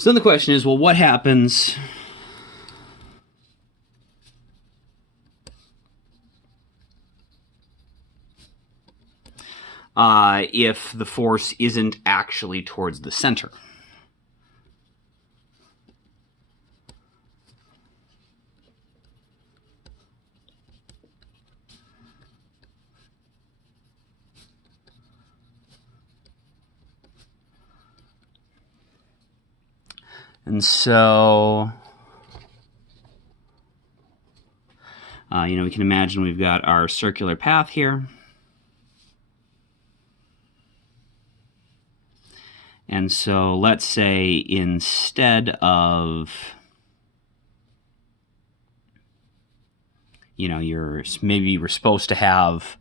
So then the question is, well, what happens if the force isn't actually towards the center? And so, we can imagine we've got our circular path here. And so let's say instead of, maybe we're supposed to have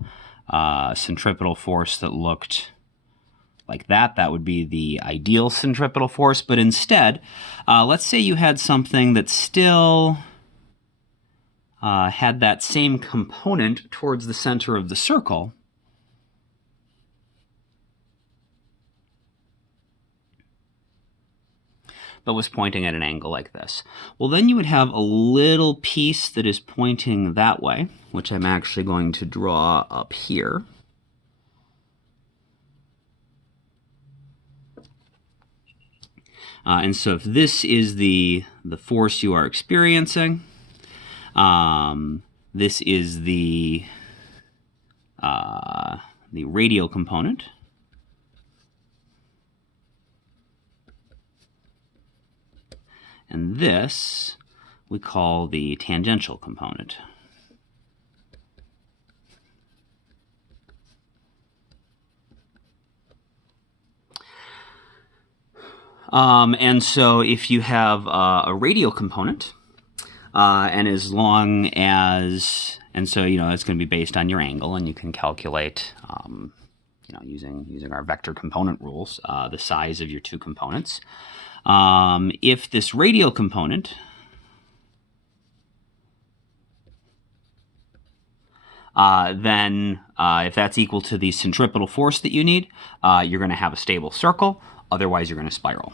a centripetal force that looked like that. That would be the ideal centripetal force. But instead, let's say you had something that still had that same component towards the center of the circle. But was pointing at an angle like this. Well, then you would have a little piece that is pointing that way, which I'm actually going to draw up here. And so if this is the force you are experiencing, this is the radial component. And this we call the tangential component. And so if you have a radial component, and as long as, and so, it's going to be based on your angle, and you can calculate, using our vector component rules, the size of your two components. If this radial component then if that's equal to the centripetal force that you need, you're going to have a stable circle. Otherwise, you're going to spiral.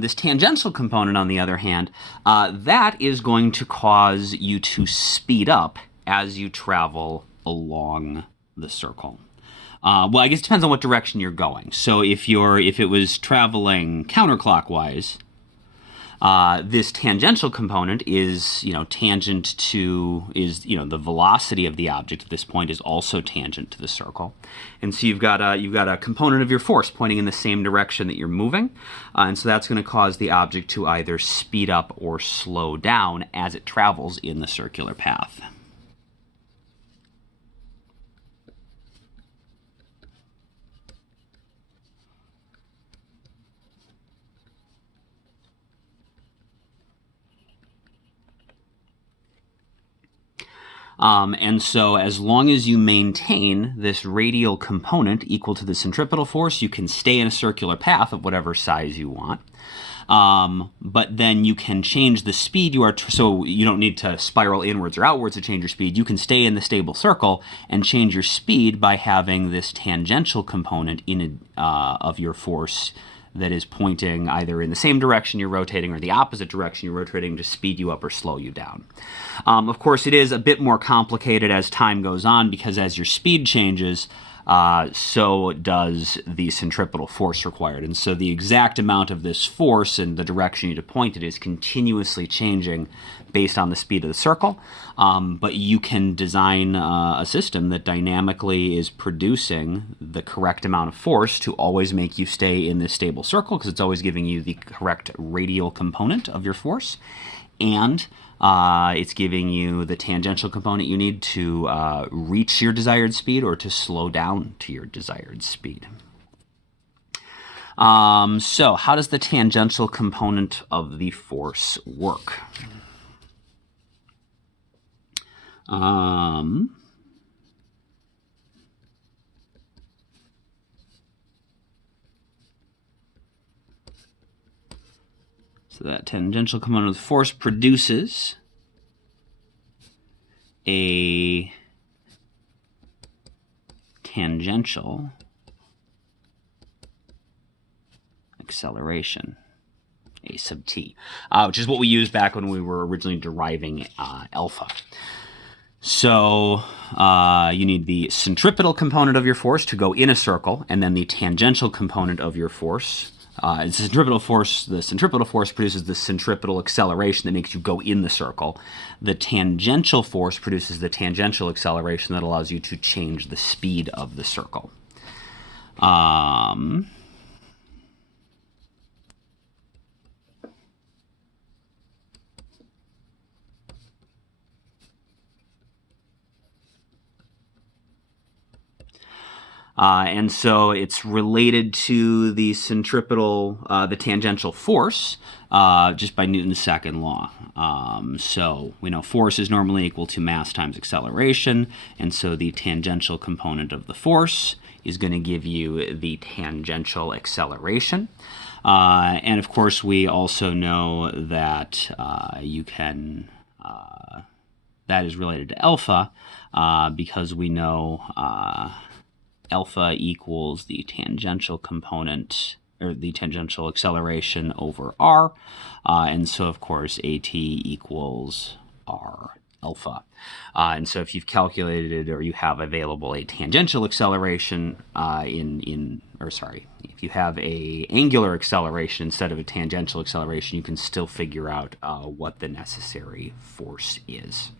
This tangential component, on the other hand, that is going to cause you to speed up as you travel along the circle. Well, I guess it depends on what direction you're going. So if it was traveling counterclockwise, this tangential component is, tangent to, the velocity of the object at this point is also tangent to the circle. And so you've got a component of your force pointing in the same direction that you're moving. And so that's going to cause the object to either speed up or slow down as it travels in the circular path. And so as long as you maintain this radial component equal to the centripetal force, you can stay in a circular path of whatever size you want. But then you can change the speed you are, so you don't need to spiral inwards or outwards to change your speed. You can stay in the stable circle and change your speed by having this tangential component of your force that is pointing either in the same direction you're rotating or the opposite direction you're rotating to speed you up or slow you down. Of course, it is a bit more complicated as time goes on because as your speed changes, so does the centripetal force required. And so the exact amount of this force and the direction you point it is continuously changing based on the speed of the circle. But you can design a system that dynamically is producing the correct amount of force to always make you stay in this stable circle because it's always giving you the correct radial component of your force. And it's giving you the tangential component you need to reach your desired speed or to slow down to your desired speed. So how does the tangential component of the force work? So that tangential component of the force produces a tangential acceleration, a sub t, which is what we used back when we were originally deriving alpha. So you need the centripetal component of your force to go in a circle, and then the tangential component of your force. The centripetal force produces the centripetal acceleration that makes you go in the circle. The tangential force produces the tangential acceleration that allows you to change the speed of the circle. And so it's related to the centripetal, the tangential force, just by Newton's second law. So we know force is normally equal to mass times acceleration, and so the tangential component of the force is going to give you the tangential acceleration. And of course, we also know that you can, that is related to alpha, because we know alpha equals the tangential component, or the tangential acceleration over r, and so of course AT equals r alpha. And so if you've calculated or you have available a tangential acceleration if you have a angular acceleration instead of a tangential acceleration, you can still figure out what the necessary force is.